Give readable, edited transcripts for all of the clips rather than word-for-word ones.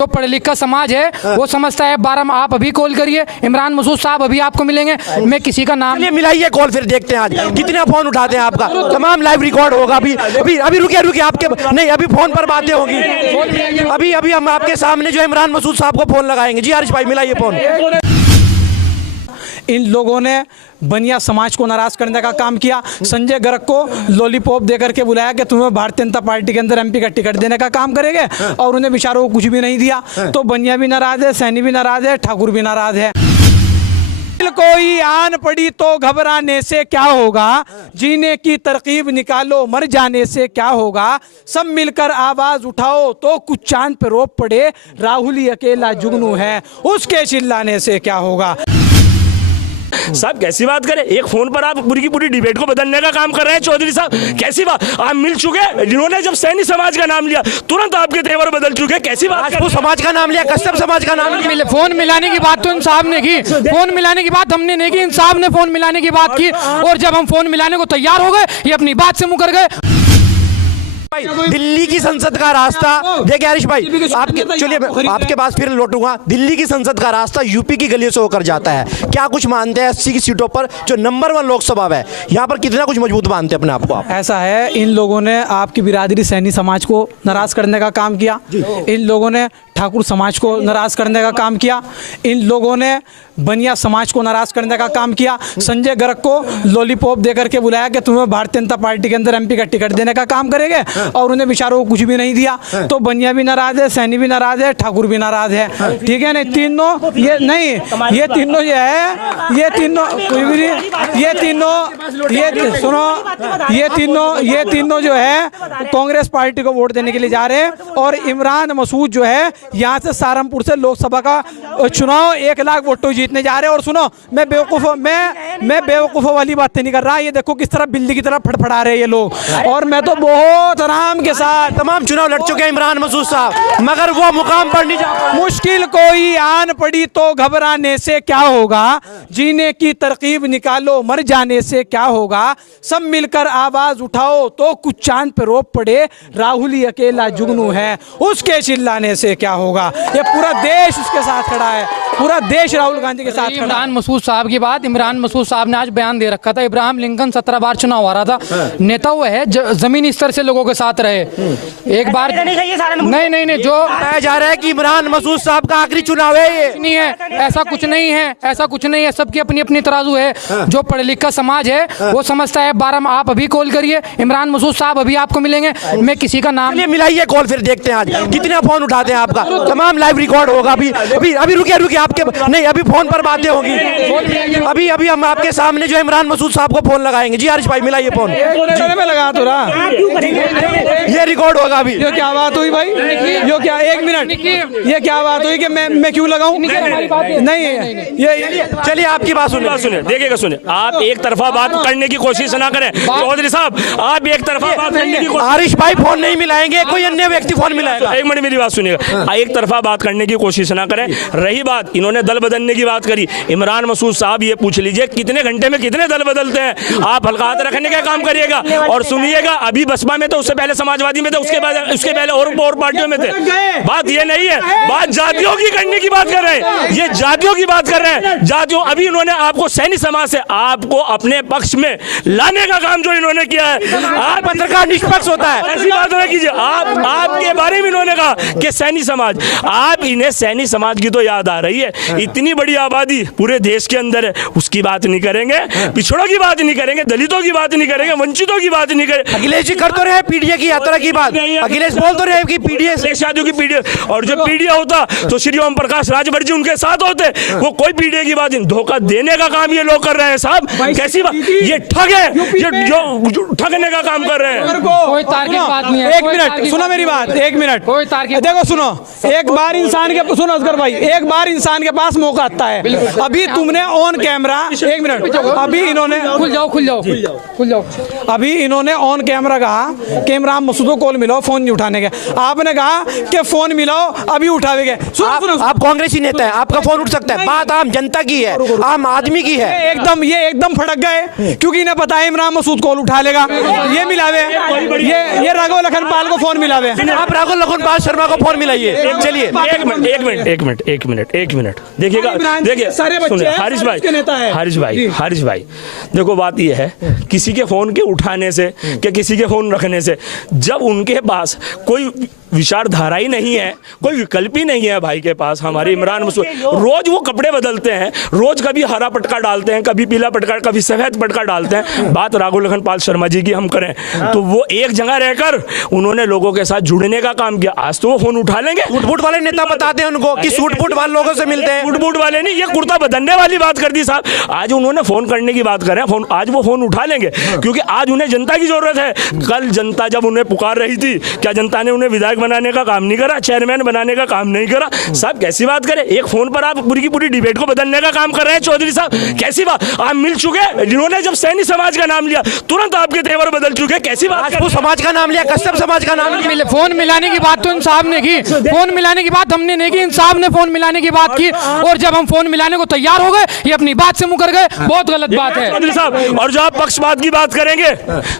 जो पढ़े लिखा समाज है वो समझता है। 12 आप अभी कॉल करिए, इमरान मसूद साहब अभी आपको मिलेंगे। मैं किसी का नाम मिलाइए कॉल, फिर देखते हैं आज कितने फोन उठाते हैं आपका। तमाम लाइव रिकॉर्ड होगा। अभी अभी अभी रुकिए आपके नहीं, अभी फोन पर बातें होंगी। अभी अभी हम आपके सामने जो इमरान मसूद साहब को फोन लगाएंगे। जी आरिश भाई मिलाइए फोन। इन लोगों ने बनिया समाज को नाराज करने का काम किया। संजय गर्ग को लॉलीपॉप देकर के बुलाया कि तुम्हें भारतीय जनता पार्टी के अंदर एमपी का टिकट देने का काम करेंगे, और उन्हें बेचारों को कुछ भी नहीं दिया। तो बनिया भी नाराज है, सैनी भी नाराज है, ठाकुर भी नाराज है। कोई आन पड़ी तो घबराने से क्या होगा, जीने की तरकीब निकालो मर जाने से क्या होगा, सब मिलकर आवाज उठाओ तो कुछ चांद पे रोप पड़े, राहुल ही अकेला जुगनू है उसके चिल्लाने से क्या होगा। साहब कैसी बात करें, एक फोन पर आप पूरी की पूरी डिबेट को बदलने का काम कर रहे हैं। चौधरी साहब कैसी बात, आप मिल चुके, जिन्होंने जब सैनी समाज का नाम लिया तुरंत आपके तेवर बदल चुके। कैसी बात, राजपूत समाज का नाम लिया, कश्यप समाज का नाम लिया। फोन मिलाने की बात तो इन साहब ने की, फोन मिलाने की बात हमने नहीं की, इन साहब ने फोन मिलाने की बात की। और जब हम फोन मिलाने को तैयार हो गए, ये अपनी बात से मुकर गए। दिल्ली की संसद का रास्ता देखिए आरिश भाई, आपके चलिए आपके पास फिर लौटूंगा। दिल्ली की संसद का रास्ता यूपी की गलियों से होकर जाता है। क्या कुछ मानते हैं 80 की सीटों पर जो नंबर 1 लोकसभा है, यहाँ पर कितना कुछ मजबूत मानते हैं अपने आप को आप? ऐसा है, इन लोगों ने आपकी बिरादरी सैनी समाज को नाराज करने का काम किया। इन लोगों ने ठाकुर समाज को नाराज करने का काम किया। इन लोगों ने बनिया समाज को नाराज करने का काम किया। संजय गर्ग को लॉलीपॉप देकर के बुलाया कि तुम्हें भारतीय जनता पार्टी के अंदर एमपी का टिकट देने का काम करेंगे, और उन्हें बेचारों को कुछ भी नहीं दिया। तो बनिया भी नाराज है, सैनी भी नाराज है, ठाकुर भी नाराज है। ठीक है नहीं, तीनों ये नहीं, ये तीनों जो है, ये तीनों कोई भी नहीं, ये तीनों ये सुनो, ये तीनों जो है कांग्रेस पार्टी को वोट देने के लिए जा रहे हैं। और इमरान मसूद जो है यहाँ से सहारनपुर से लोकसभा का चुनाव 1 लाख वोटों जीतने जा रहे हैं। और सुनो, मैं बेवकूफ़ वाली बातें नहीं कर रहा। ये देखो किस तरह बिल्ली की तरह फड़फड़ा रहे हैं ये लोग, और मैं तो बहुत आराम के साथ तमाम चुनाव लड़ चुके हैं इमरान मसूद साहब, मगर वो मुकाम पर नहीं जा पाए। मुश्किल कोई आन पड़ी तो घबराने से क्या होगा, जीने की तरकीब निकालो मर जाने से क्या होगा, सब मिलकर आवाज उठाओ तो कुछ चांद पे रोप पड़े, राहुल ही अकेला जुगनू है उसके चिल्लाने से क्या होगा। ये पूरा देश उसके साथ खड़ा है, पूरा देश राहुल गांधी के साथ खड़ा है। इमरान मसूद साहब की बात, इमरान मसूद साहब ने आज बयान दे रखा था, इब्राहिम लिंकन 17 बार चुनाव हारा था। नेता वो है जमीनी स्तर से लोगों के साथ रहे। एक बार नहीं जो बताया जा रहा है कि इमरान मसूद साहब का आखिरी चुनाव है, ये नहीं है, ऐसा कुछ नहीं है, ऐसा कुछ नहीं है। सबकी अपनी अपनी तराजू है। जो पढ़े लिखा समाज है वो समझता है 12 आप अभी कॉल करिए, इमरान मसूद साहब अभी आपको मिलेंगे। मैं किसी का नाम मिलाइए कॉल, फिर देखते हैं आज कितने फोन उठाते हैं आपका। तमाम लाइव रिकॉर्ड होगा। अभी अभी अभी रुकिए आपके नहीं, अभी फोन पर बातें होंगी। अभी अभी हम आपके सामने जो इमरान मसूद साहब को फोन लगाएंगे। जी आरिश भाई मिलाइए फोन। में लगा तो रहा, ये रिकॉर्ड होगा अभी। ये क्या बात हुई भाई, ये क्या, 1 मिनट, ये क्या बात हुई कि मैं क्यों लगाऊं? नहीं ये चलिए आपकी बात सुनिए। देखिएगा, सुनिए, आप एक तरफा बात करने की कोशिश ना करें। चौधरी साहब आप एक तरफा बात करने की कोशिश, आरिश भाई फोन नहीं मिलाएंगे, कोई अन्य व्यक्ति फोन मिलाएगा। एक मिनट मेरी बात सुनिएगा, एक तरफा बात करने की कोशिश ना करें। रही बात, इन्होंने दल बदलने की बात करी, इमरान मसूद साहब ये पूछ लीजिए कितने घंटे में कितने दल बदलते हैं। आप हल्का हाथ रखने का काम करिएगा। और सुनिएगा, अभी बसपा में थे, उससे पहले समाजवादी में थे, उसके पहले और पार्टियों में थे। बात ये नहीं है, बात जातियों की करने की बात कर रहे हैं, ये जातियों की बात कर रहे हैं। जातियों, अभी इन्होंने आपको सैनी समाज से आपको अपने पक्ष में लाने का काम जो इन्होंने किया है। आप पत्रकार निष्पक्ष होता है, ऐसी बात ना कीजिए। आपके बारे में इन्होंने कहा कि सैनी समाज, आप इन्हें सैनी समाज की तो याद आ रही है। इतनी बड़ी आबादी पूरे देश के अंदर है, उसकी बात नहीं करेंगे, पिछड़ों की बात नहीं करेंगे, दलितों की बात नहीं करेंगे, वंचितों की बात नहीं करेंगे। अखिलेश जी कर तो रहे पीडीए की यात्रा की बात, अखिलेश बोल तो रहे कि पीडीए शादियों की पीडीए, और जो पीडीए होता तो श्री ओम प्रकाश राजभर जी उनके साथ होते। वो कोई पीडीए की बात नहीं, धोखा देने का काम ये लोग कर रहे हैं साहब। कैसी बात, ये ठग है, ये जो ठगने का काम कर रहे हैं। कोई तार्किक बात नहीं है। 1 मिनट सुनो मेरी बात, 1 मिनट कोई तार्किक, देखो सुनो, एक बार इंसान के, सुनो असगर भाई, एक बार इंसान इंसान के पास मौका आता है। अभी तुमने ऑन कैमरा, एक मिनट, अभी इन्होंने खुल जाओ अभी इन्होंने ऑन कैमरा कहा कि इमरान मसूद को कॉल मिलाओ, फोन नहीं उठाने के। आपने कहा कि फोन मिलाओ, अभी उठावेंगे। आप कांग्रेसी नेता है, आपका फोन उठ सकता है। बात आम जनता की है, आम आदमी की है। ये एकदम फटक गए, क्योंकि इन्हें पता है इमरान मसूद कॉल उठा लेगा। ये मिलावे, ये राघव लखनपाल को फोन मिलावे। आप राघव लखनपाल शर्मा को फोन मिलाइए। चलिए एक मिनट देखिएगा, देखिए हारिस भाई देखो, बात यह है किसी के फोन के उठाने से कि किसी के फोन रखने से, जब उनके पास कोई विचारधारा ही नहीं है, कोई विकल्प ही नहीं है भाई के पास। हमारे इमरान मसूद रोज वो कपड़े बदलते हैं, रोज कभी हरा पटका डालते हैं, कभी पीला पटका, कभी सफेद पटका डालते हैं। बात राघव लखनपाल शर्मा जी की हम करें तो वो एक जगह रहकर उन्होंने लोगों के साथ जुड़ने का काम किया। आज तो वो फोन उठा लेंगे। सूट वाले नेता बताते हैं उनको कि सूट वाले लोगों से मिलते हैं। सूट वाले नहीं, ये कुर्ता बदलने वाली बात कर दी साहब। आज उन्होंने फोन करने की बात करें, फोन आज वो फोन उठा लेंगे, क्योंकि आज उन्हें जनता की जरूरत है। कल जनता जब उन्हें पुकार रही थी, क्या जनता ने उन्हें विधायक बनाने का काम नहीं करा, चेयरमैन बनाने का काम नहीं करा? साहब कैसी बात करें, एक फोन पर आप पूरी की पूरी डिबेट को बदलने का काम कर रहे हैं चौधरी साहब, कैसी बात? आप मिल चुके, जिन्होंने जब सैनी समाज का नाम लिया तुरंत आपके तेवर बदल चुके, कैसी बात? राजपूत समाज का नाम लिया, कश्यप समाज का नाम लिया। फोन मिलाने की बात तो इंसाफ ने की, फोन मिलाने की बात हमने नहीं की, इंसाफ ने फोन मिलाने की बात की। और जब हम फोन मिलाने को तैयार हो गए, ये अपनी बात से मुकर गए, बहुत गलत बात है चौधरी साहब। और जो आप पक्षपात की बात करेंगे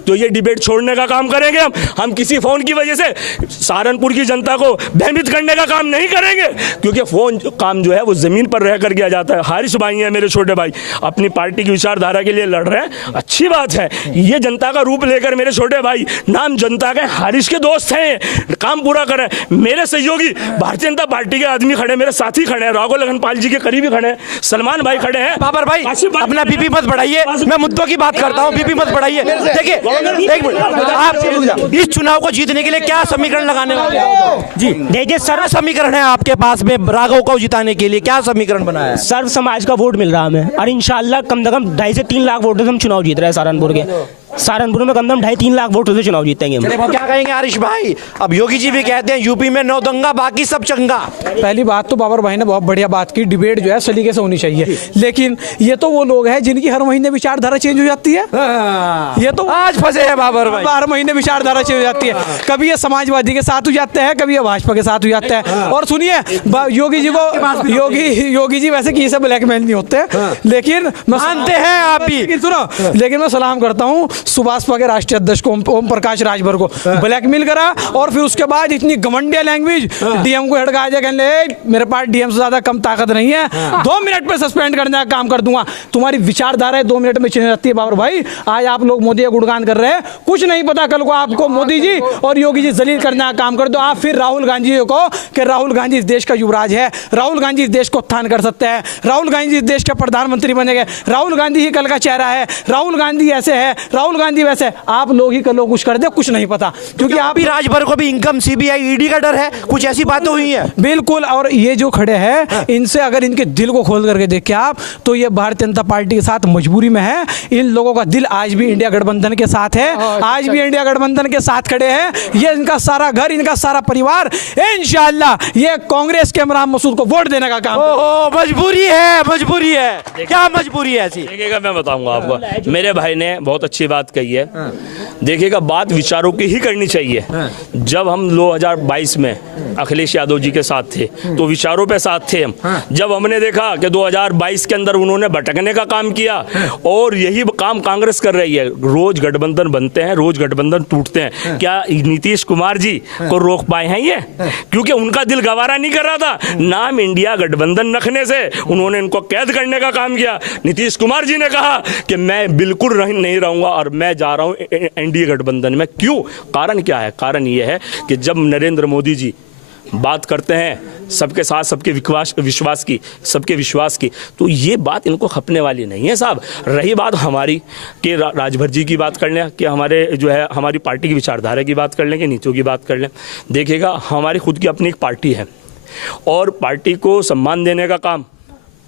तो ये डिबेट छोड़ने का काम करेंगे हम किसी फोन की वजह से सहारनपुर की जनता को भयभीत करने का काम नहीं करेंगे, क्योंकि फोन काम जो है वो जमीन पर रहकर किया जाता है। हारिस भाई हैं मेरे छोटे भाई, अपनी पार्टी की विचारधारा के लिए लड़ रहे हैं, अच्छी बात है। ये जनता का रूप लेकर मेरे छोटे भाई नाम जनता के, हारिस के दोस्त हैं, काम पूरा करें। मेरे सहयोगी भारतीय जनता पार्टी के आदमी खड़े, मेरे साथी खड़े हैं, राघव लखनपाल जी के करीबी खड़े हैं, सलमान भाई खड़े हैं। बाबर भाई अपना बीपी मत बढ़ाइए, मैं मुद्दों की बात करता हूं, बीपी मत बढ़ाइए। देखिए एक मिनट, आप इस चुनाव को जीतने के लिए क्या समीकरण लगाने वाले हैं? जी देखिए, सर्व समीकरण है आपके पास में राघव को जिताने के लिए, क्या समीकरण बनाया है? सर्व समाज का वोट मिल रहा है हमें, और इंशाल्लाह कम से कम 2.5 से 3 लाख वोटों से हम चुनाव जीत रहे हैं। सहारनपुर में कम से कम 2.5-3 लाख वोटों से चुनाव जीतेंगे हम। क्या कहेंगे हरीश भाई? अब योगी जी भी कहते हैं यूपी में 9 दंगा, बाकी सब चंगा। पहली बात तो बाबर भाई ने बहुत बढ़िया बात की, डिबेट जो है सलीके से होनी चाहिए, लेकिन ये तो वो लोग हैं जिनकी हर महीने विचारधारा चेंज हो जाती है। ये तो आज फंसे हैं बाबर भाई, हर महीने विचारधारा चेंज हो जाती है, कभी ये समाजवादी के साथ हो जाते हैं, कभी ये भाजपा के साथ हो जाते हैं। और सुनिए, योगी जी को योगी जी वैसे किसी से ब्लैकमेल नहीं होते, लेकिन मानते हैं आप भी। सुनो, लेकिन मैं सलाम करता हूँ सुभाषपा के राष्ट्रीय अध्यक्ष को, ओम प्रकाश राजभर को ब्लैकमेल करा, और फिर उसके बाद इतनी घमंडिया लैंग्वेज, डीएम को हटका दिया, कहने मेरे पास डीएम से ज्यादा कम ताकत नहीं है, 2 मिनट पे सस्पेंड करने का काम कर दूंगा। तुम्हारी विचारधारा 2 मिनट में चेंज रहती है बाबर भाई। आज आप लोग मोदी का गुणगान कर रहे हैं, कुछ नहीं पता कल को आपको मोदी जी और योगी जी जलील करने का काम कर दो आप, फिर राहुल गांधी को कि राहुल गांधी इस देश का युवराज है, राहुल गांधी इस देश को उत्थान कर सकते हैं, राहुल गांधी इस देश के प्रधानमंत्री बनेंगे, राहुल गांधी ही कल का चेहरा है, राहुल गांधी ऐसे है, राहुल गांधी वैसे। आप लोग ही कल कुछ कर दे, कुछ नहीं पता, क्योंकि आप भी राजभर को भी इनकम, सीबीआई, ईडी का डर है, कुछ ऐसी बातें हुई है। बिल्कुल, और ये जो खड़े हैं इनसे अगर इनके दिल को खोल करके देखें आप, तो ये भारतीय जनता पार्टी के साथ मजबूरी में है। इन लोगों का दिल आज भी इंडिया गठबंधन के साथ है, आज भी इंडिया गठबंधन के साथ खड़े हैं। ये इनका सारा घर, इनका सारा परिवार, इंशाल्लाह ये कांग्रेस के इमरान मसूद को वोट देने का काम। मजबूरी है, मजबूरी है, क्या मजबूरी है ऐसी? देखिएगा, मैं बताऊंगा आपको, मेरे भाई ने बहुत अच्छी बात कही है। देखिएगा, बात विचारों की ही करनी चाहिए। जब हम 2022 में अखिलेश यादव जी के साथ थे तो विचारों पे साथ थे हम। जब हमने देखा कि 2022 के अंदर उन्होंने भटकने का काम किया, और यही काम कांग्रेस कर रही है, रोज गठबंधन बनते हैं, रोज गठबंधन टूटते हैं। क्या नीतीश कुमार जी को रोक पाए हैं ये? क्योंकि उनका दिल गवारा नहीं कर रहा था, नाम इंडिया गठबंधन रखने से उन्होंने इनको कैद करने का काम किया। नीतीश कुमार जी ने कहा कि मैं बिल्कुल नहीं रहूंगा और मैं जा रहा हूं एनडीए गठबंधन में। क्यों? कारण क्या है? कारण यह है कि जब नरेंद्र मोदी जी बात करते हैं सबके साथ, सबके विश्वास की, तो ये बात इनको खपने वाली नहीं है साहब। रही बात हमारी कि राजभर जी की बात कर लें, कि हमारे जो है हमारी पार्टी की विचारधारा की बात कर लें, कि नीतियों की बात कर लें। देखिएगा, हमारी खुद की अपनी एक पार्टी है, और पार्टी को सम्मान देने का काम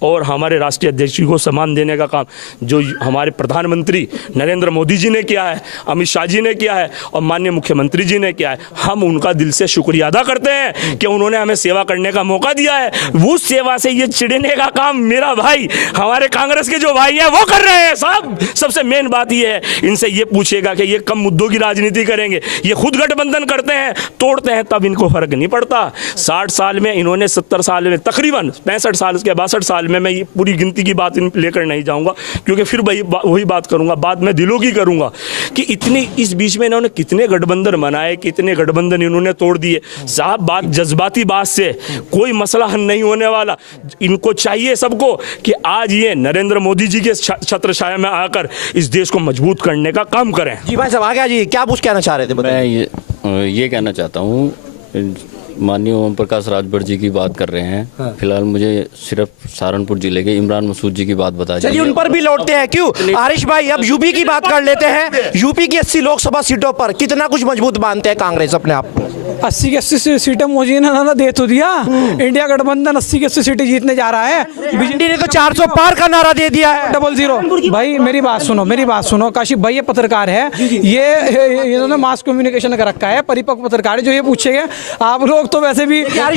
और हमारे राष्ट्रीय अध्यक्ष जी को सम्मान देने का काम जो हमारे प्रधानमंत्री नरेंद्र मोदी जी ने किया है, अमित शाह जी ने किया है और माननीय मुख्यमंत्री जी ने किया है, हम उनका दिल से शुक्रिया अदा करते हैं कि उन्होंने हमें सेवा करने का मौका दिया है। उस सेवा से ये चिढ़ने का काम मेरा भाई, हमारे कांग्रेस के जो भाई हैं वो कर रहे हैं साहब। सबसे मेन बात ये है, इनसे ये पूछेगा कि ये कम मुद्दों की राजनीति करेंगे, ये खुद गठबंधन करते हैं, तोड़ते हैं, तब इनको फर्क नहीं पड़ता। 60 साल में इन्होंने 70 साल में तकरीबन 65 साल के 62 साल में, मैं ये पूरी गिनती की बात लेकर नहीं जाऊंगा क्योंकि फिर वही बात करूंगा, बात मैं दिलों की करूंगा कि इतनी इस बीच में इन्होंने कितने गठबंधन बनाए, कितने गठबंधन इन्होंने तोड़ दिए साहब। बात जज्बाती बात से कोई मसला हल नहीं होने वाला। इनको चाहिए सबको कि आज ये नरेंद्र मोदी जी के छत्र छाया में आकर इस देश को मजबूत करने का काम करें। जी भाई साहब, आगे जी क्या कुछ कहना चाह रहे थे? मैं ये कहना चाहता हूँ, माननीय ओम प्रकाश राजभर जी की बात कर रहे हैं। फिलहाल मुझे सिर्फ सहारनपुर जिले के इमरान मसूद जी की बात बता चलिए उन पर भी लौटते हैं। क्यों आरिश भाई, अब यूपी की बात कर लेते हैं। यूपी की 80 लोकसभा सीटों पर कितना कुछ मजबूत मानते हैं कांग्रेस अपने आप को? 80 की 80 सीटें मोदी ने ना दे तो दिया। इंडिया गठबंधन 80 की 80 सीटें जीतने जा रहा है। बीजेपी ने तो 400 पार का नारा दे दिया है। 00 भाई मेरी बात सुनो काशिफ भाई, ये पत्रकार है, ये इन्होंने मास कम्युनिकेशन का रखा है, परिपक्व पत्रकार है, जो ये पूछेंगे। आप लोग तो वैसे भी आरिश